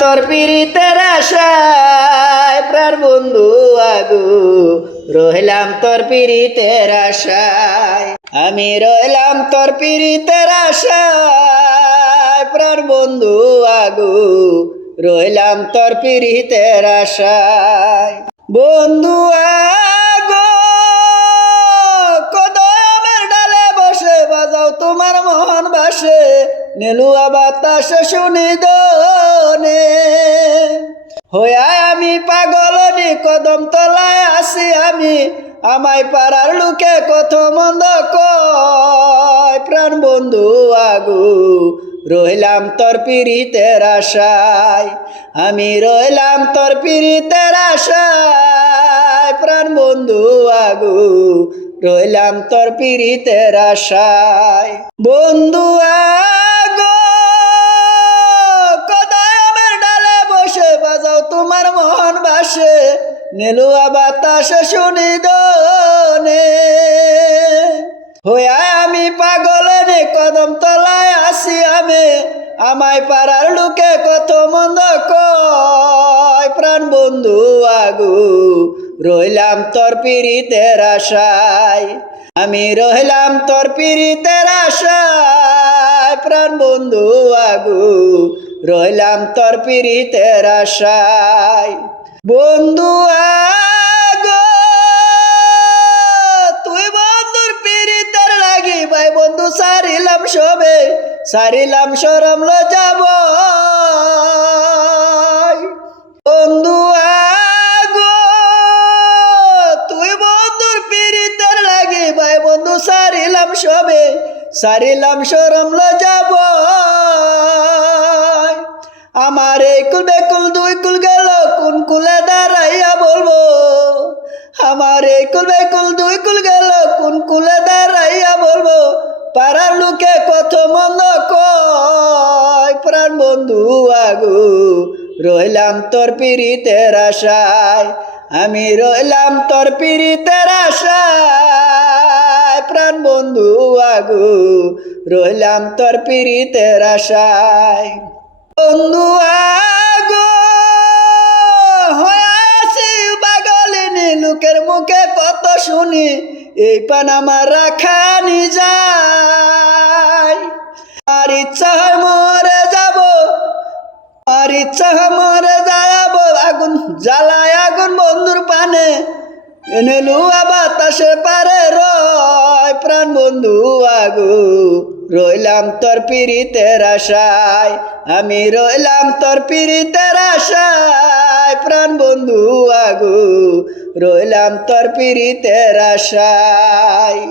তোর পীড়িতের আশায় প্রাণ বন্ধু আগু রইলাম তোর পীড়িতের আশায়, আমি রইলাম তোর পীড়িতের আশায় প্রাণ বন্ধু আগু রইলাম তোর পীড়িতের আশায়। বন্ধু আগো কদমের ডালে বসে বাজাও তোমার মোহন বাসে, নেলুয়া বাতাস শুনি দনে হইয়া আমি পাগলনি কদম তলায় আসি আমি, আমায় পাড়ার লোকে কত মন্দ কয় প্রাণ বন্ধু আগু রইলাম তোর পীড়িতের আশায়, আমি রইলাম তোর পীড়িতের আশায় প্রাণ বন্ধু আগু রইলাম তোর পীড়িতের আশায়। বন্ধু আগো কদমের ডালে বসে বাজাও তোমার মোহন বাসে, নেলুয়া বাতাস শুনি দনে হইয়া আমি পাগলনি কদম তলায় আসি আমি, আমায় পাড়ার লোকে কত মন্দ কয় প্রাণ বন্ধু আগু রইলাম তোর পীড়িতের আশায়, আমি রইলাম তোর পীড়িতের আশায় প্রাণ বন্ধু আগু রইলাম তোর পীড়িতের আশায়। বন্ধু আগো তুই বন্ধুর পীড়িতের লাগি ভাই বন্ধু সারিলাম সবে, সারিলাম সরম যাব বন্ধু আগো তুই বন্ধুর পীড়িতের লাগি ভাই বন্ধু সারিলাম সবে, সারিলাম সরম যাব আমার এই কুল বেকুল দুই কুল গেল কোন কুলে দাঁড়াইয়া বলবো, আমার এই কুল বেকুল দুই কুল গেল কোন কুলে দাঁড়াইয়া বলবো, পাড়ার লোকে কত মন্দ কয় প্রাণ বন্ধু আগু রইলাম তোর পীড়িতের আশায়, আমি রইলাম তোর পীড়িতের আশায় প্রাণ বন্ধু আগু রইলাম তোর পীড়িতের আশায়। বন্ধু আগো হয়াছি পাগলিনী লোকের মুখে কত শুনি, এই পান আমার রাখানি যায়, আর ইচ্ছা হয় মরে যাব, আর ইচ্ছা হয় মরে যাব আগুন জ্বালায় আগুন বন্ধুর পানে, নেলুয়া বাতাসে পারে রয় প্রাণ বন্ধু আগু রইলাম তোর পীড়িতের আশায়, আমি রইলাম তোর পীড়িতের আশায় প্রাণ বন্ধু আগু রইলাম তোর পীড়িতের আশায়।